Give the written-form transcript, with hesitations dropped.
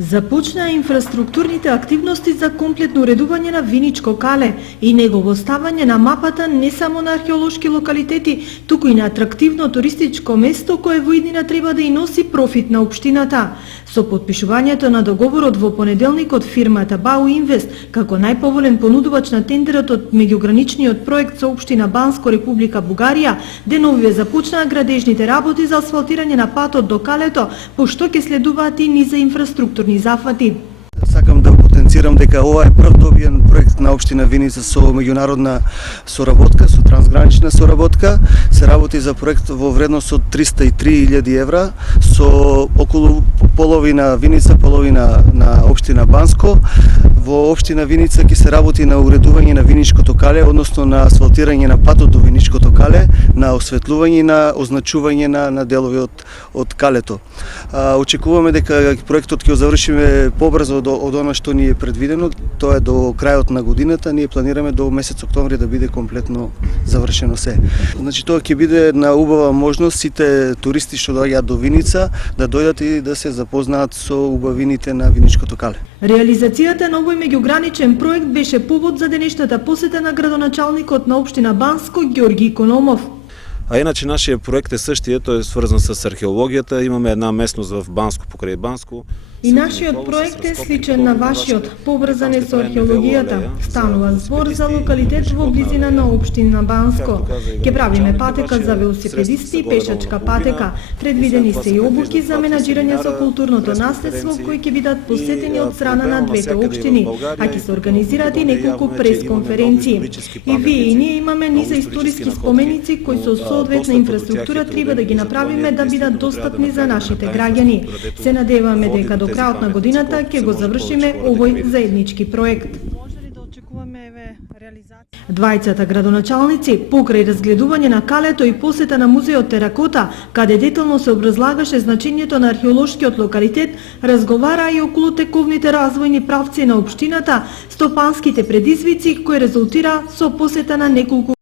Започнаа инфраструктурните активности за комплетно уредување на Виничко кале и негово ставање на мапата не само на археолошки локалитети, туку и на атрактивно туристичко место кое во иднина треба да и носи профит на општината. Со подпишувањето на договорот во понеделникот фирмата Бау Инвест како најповолен понудувач на тендерот од меѓуграничниот проект со општина Банско, Република Бугарија, деновиве започнаа градежните работи за асфалтирање на патот до калето, пошто ќе следуваат и низа инфраструктурни зафати. Сакам да потенцирам дека ова е прв добиен проект на општина Виница со меѓународна соработка, со трансгранична соработка. Се работи за проект во вредност од 303.000 евра со околу половина Виница, половина на општина Банско. Во општина Виница ќе се работи на уредување на Виничкото кале, односно на асфалтирање на патот до Виничкото кале, на осветлување и на означување на делови од калето. Очекуваме дека проектот ќе го завршиме побрзо од она што ни е предвидено, тоа е до крајот на годината. Ние планираме до месец октомври да биде комплетно завршено се. Значи тоа ќе биде една убава можност сите туристи што доаѓаат до Виница да дојдат и да се запознаат со убавините на Виничкото кале. Реализацијата на овој меѓуграничен проект беше повод за денешната посета на градоначалникот на општина Банско Ѓорги Икономов. А иначе нашиот проект е същиот, тој е сврзан с археологијата. Имаме една местност в Банско, покрај Банско. И нашиот проект е сличен на вашиот, поврзан е со археологијата. Станува збор за локалитет во близина на општина Банско. Ке правиме патека за велосипедисти и пешачка патека. Предвидени се и обуки за менаџирање со културното наследство кои ќе бидат посетени од страна на двете општини, а ќе се организираат и неколку пресконференции. И вие и ние имаме низа историски споменици кои со соодветна инфраструктура треба да ги направиме да бидат достапни за нашите граѓани. Се надеваме дека до крајот на годината ќе го завршиме овој заеднички проект. Двајцата градоначалници, покрај разгледување на калето и посета на музеот Теракота, каде детално се образлагаше значењето на археолошкиот локалитет, разговараа и околу тековните развојни правци на општината, стопанските предизвици кои резултира со посета на неколку